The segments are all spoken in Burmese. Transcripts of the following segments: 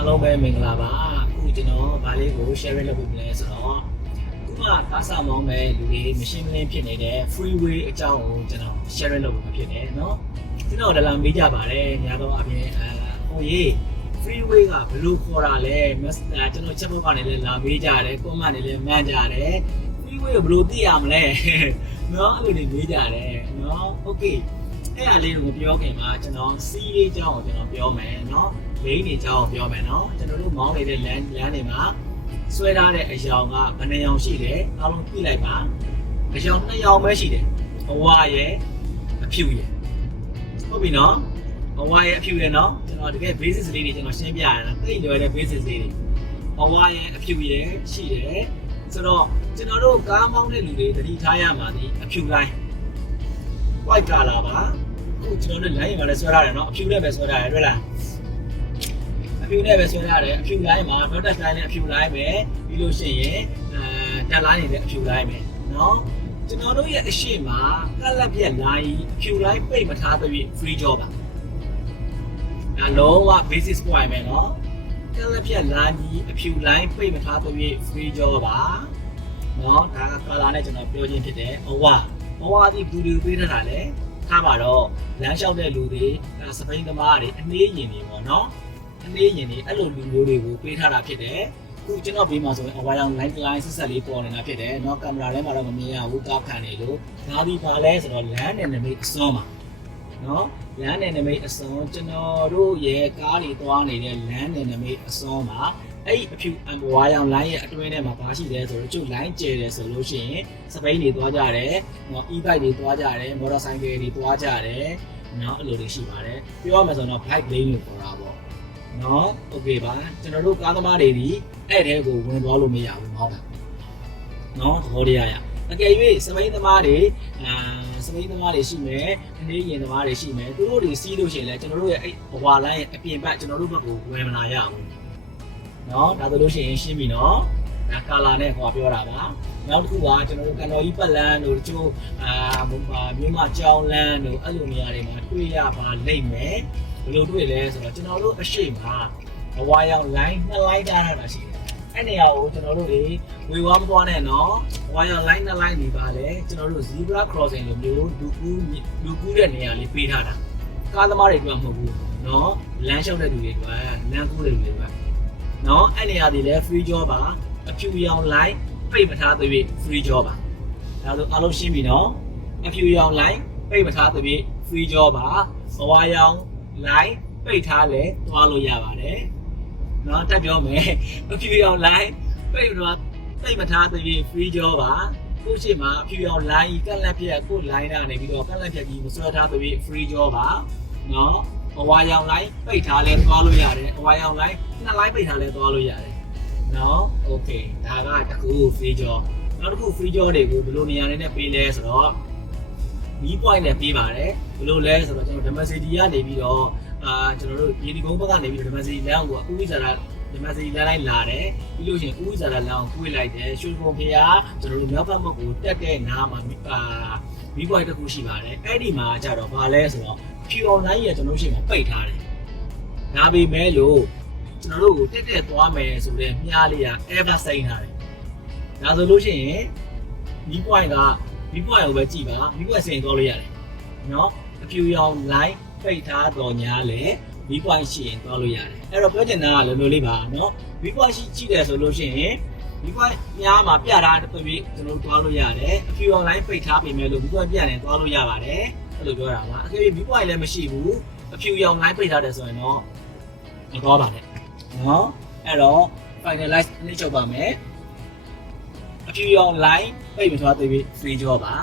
အားလုံးပဲမင်္ဂလာပါအခုကျွန်တော်ဗာလေးကို sharing လုပ်ပေးမယ်ဆိုတော့ခုမှကားဆောင်မောင်းမဲ့လူတွေမရှင်းမလင်းဖြစ်နေတဲ့ freeway အကြောင်းကိုကျွန်တော် sharing လုပ်ပေးမှာဖြစ်တယ်เนาะကျွန်တော်ဒလန်မေးကြပါတယ်ညာတော့အပြင်ဟိုရေး freeway ကဘယ်လိုခေါ်တာလဲကျွန်တော်ချက်ဖို့ကနေလည်းလာမေးကြတယ် comment တွေလည်းမှန်းကြတယ် freeway ကိုဘယ်လိုသိရမလဲเนาะအဲ့လိုတွေမေးကြတယ်เนาะ okay အဲ့အလေးကိုပြောခင်မှာကျွန်တော်စီးရေးအကြောင်းကိုကျွန်တော်ပြောမယ်เนาะလိင်းနေအကြောင်းကိုပြောမယ်เนาะကျွန်တော်တို့မောင်းနေတဲ့လမ်းတွေမှာဆွဲထားတဲ့အယောင်ကဘယ်နှယောင်ရှိတယ်အားလုံးပြလိုက်ပါအယောင်2ယောင်ပဲရှိတယ်အဝါရယ်အဖြူရယ်ဟုတ်ပြီเนาะအဝါရယ်အဖြူရယ်เนาะကျွန်တော်တကယ် basis လေးတွေကျွန်တော်ရှင်းပြရတာသိလွယ်တဲ့ basis လေးတွေအဝါရယ်အဖြူရယ်ရှိတယ်ဆိုတော့ကျွန်တော်တို့ကားမောင်းတဲ့လူတွေသတိထားရမှာဒီအဖြူတိုင်း white color ပါအခုကျွန်တော်တို့ line မှာလည်းဆွဲထားတယ်เนาะအဖြူနဲ့ပဲဆွဲထားတယ်တွေ့လားအဖြူနဲ့ပဲဆွဲထားတယ်အဖြူ line မှာ dot line နဲ့အဖြူ line ပဲပြီးလို့ရှိရင်တက် line နဲ့အဖြူ line ပဲเนาะကျွန်တော်တို့ရဲ့အရှိမှာကလပ်ပြက် line အဖြူ line ပိတ်မထားသေး free job ပါဒါလုံးဝ basis point ပဲเนาะကလပ်ပြက် line အဖြူ line ပိတ်မထားသေး free job ပါเนาะဒါက color နဲ့ကျွန်တော်ပြောချင်းဖြစ်တယ်အဝါဒီဘူးတွေပေးထားတာလေထားပါတော့လမ်းလျှောက်တဲ့လူတွေစပိန်သမားတွေအနှေးရင်တွေပေါ့နော်အနှေးရင်တွေအဲ့လိုလူမျိုးတွေကိုပေးထားတာဖြစ်တယ်အခုကျွန်တော်ဘေးမှာဆိုရင်အဝါရောင် line ဆက်လေးပေါ်နေတာဖြစ်တယ်เนาะကင်မရာထဲမှာတော့မမြင်ရဘူးကောက်ခံနေလို့ဒါဒီပါလဲဆိုတော့လမ်းနယ်နိမိတ်အစွန်းမှာเนาะလမ်းနယ်နိမိတ်အစွန်းကျွန်တော်တို့ရဲ့ကားတွေသွားနေတဲ့လမ်းနယ်နိမိတ်အစွန်းမှာအဲ့အဖြူအဝါရောင် line ရဲ့အတွင်းထဲမှာဘာရှိလဲဆိုတော့ကျုပ် line ကျဲတယ်ဆိုလို့ရှိရင်စပိန်တွေသွားကြတယ်เนาะ e-bike တွေသွားကြတယ်မော်တော်ဆိုင်ကယ်တွေသွားကြတယ်เนาะအဲ့လိုတွေရှိပါတယ်ပြောရမယ်ဆိုတော့ bike lane လို့ခေါ်တာပေါ့เนาะ okay ပါကျွန်တော်တို့ကားသမားတွေဒီအဲ့တဲကိုဝင်သွားလို့မရဘူးဟောတာเนาะသဘောတရားရအကယ်၍စပိန်သမားတွေစပိန်သမားတွေရှိမယ်အနေရင်သမားတွေရှိမယ်သူတို့တွေစီးလို့ရှိရင်လည်းကျွန်တော်တို့ရဲ့အဲ့ဘဝလိုင်းရဲ့အပြင်ဘက်ကျွန်တော်တို့ဘက်ကိုဝင်မလာရဘူးเนาะဒါဆိုလို့ရှိရင်ရှင်းပြီเนาะဒါကာလာနဲ့ဟောပြောတာပါနောက်တစ်ခုကကျွန်တော်တို့ကန်တော်ကြီးပတ်လန်းတို့တချို့မြို့မကြောင်းလန်းတို့အဲ့လိုနေရာတွေမှာတွေ့ရပါလိမ့်မယ်ဘယ်လိုတွေ့လဲဆိုတော့ကျွန်တော်တို့အရှိမအဝါရောင် line 2 line ထားတာရှိတယ်အဲ့နေရာကိုကျွန်တော်တို့တွေဝေဝါမသွားနဲ့เนาะအဝါရောင် line 2 line နေပါလေကျွန်တော်တို့ zebra crossing လိုမျိုးလူကူးတဲ့နေရာလေးပေးထားတာကားသမားတွေအတွက်မဟုတ်ဘူးเนาะလမ်းလျှောက်တဲ့လူတွေအတွက်လမ်းကူးတဲ့လူတွေအတွက်เนาะအဲ့နေရာတွေလည်း free job ပါအဖြူရောင် line ပိတ်မထားသေး free job ပါဒါဆိုအားလုံးရှင်းပြီเนาะအဖြူရောင် line ပိတ်မထားသေး free job ပါအဝါရောင် line ပိတ်ထားလဲသွားလို့ရပါတယ်เนาะတက်ပြောမယ်အဖြူရောင် line ပိတ်မထားသေး free job ပါခုရှိမှာအဖြူရောင် line ကန့်လက်ပြက်ကို line ကနေပြီးတော့ကန့်လက်ပြက်ကြီးမဆွဲထားသေး free job ပါเนาะအဝါရောင် line ပိတ်ထားလဲသွားလို့ရတယ်အဝါရောင် line 2 line ပိတ်ထားလဲသွားလို့ရတယ်เนาะโอเคဒါကတခု free job နောက်တစ်ခု free job တွေကိုဘယ်လိုနေရာနဲ့ပေးလဲဆိုတော့မီး point နဲ့ပေးပါတယ်ဘယ်လိုလဲဆိုတော့ကျွန်တော်ဓမ္မစီတီကနေပြီးတော့ကျွန်တော်တို့ရေဒီကုန်းဘက်ကနေပြီးတော့ဓမ္မစီလမ်းကိုဥဝိဇာရဓမ္မစီလမ်းလိုက်လာတယ်ပြီးလို့ရှိရင်ဥဝိဇာရလမ်းကိုကွေးလိုက်တယ်ရွှေဘုံဖေကကျွန်တော်တို့မြောက်ဘက်ကိုတက်တဲ့နားမှာမီး point တစ်ခုရှိပါတယ်အဲ့ဒီမှာကျတော့ဘာလဲဆိုတော့ဖြူအောင်လိုင်းရကျွန်တော်တို့ရှိမှပိတ်ထားတယ်ဒါပေမဲ့လို့ကျွန်တော်တို့ကိုတက်သွားမယ်ဆိုတဲ့မြားလေးက ever စိမ့်ထားတယ်။ဒါဆိုလို့ရှိရင်မီး point ကိုပဲကြည့်ပါမီး point စိမ့်သွားလို့ရတယ်။နော်အဖြူရောင် line ပိတ်ထားတော်ညာလေမီး point ရှိရင်သွားလို့ရတယ်။အဲ့တော့ပြောချင်တာကလိုလေးပါနော်မီး point ရှိတယ်ဆိုလို့ရှိရင်မီး point များမှာပြထားတဲ့ပြည်ကျွန်တော်တို့သွားလို့ရတယ်။အဖြူရောင် line ပိတ်ထားပြီမဲ့လို့မီး point ပြတယ်သွားလို့ရပါတယ်။အဲ့လိုပြောတာပါ။အကယ်၍မီး point လည်းမရှိဘူးအဖြူရောင် line ပိတ်ထားတယ်ဆိုရင်တော့မသွားပါနဲ့เนาะအဲ့တော့ finalize နှိပ်ချုပ်ပါမယ်အဖြူရောင် line ပိတ်မသွားသေးဘူး free job ပါ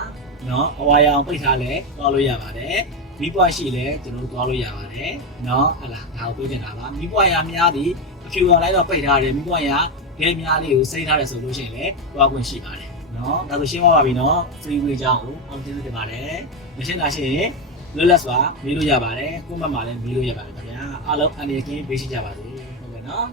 เนาะအဝါရောင်ပိတ်ထားလဲသွားလို့ရပါတယ်မီးပွားရှိလဲကျွန်တော်တို့သွားလို့ရပါတယ်เนาะဟလာဒါကိုပြောချင်တာပါမီးပွားရများသည်အဖြူရောင် line တော့ပိတ်ထားတယ်မီးပွားရခဲများလေးကိုစိမ့်ထားတယ်ဆိုလို့ရှိရင်လည်းသွားခွင့်ရှိပါတယ်เนาะဒါဆိုရှင်းပါပြီเนาะ free way ကြောင်းကိုအောင်ကျေးဇူးတင်ပါတယ်မရှင်းတာရှိရင်လွတ်လပ်စွာမေးလို့ရပါတယ်ကိုယ့်ဘက်မှာလည်းမေးလို့ရပါတယ်ခင်ဗျာအားလုံးအနေနဲ့ကင်းပေးရှိကြပါစေဟုတ်ကဲ့နော်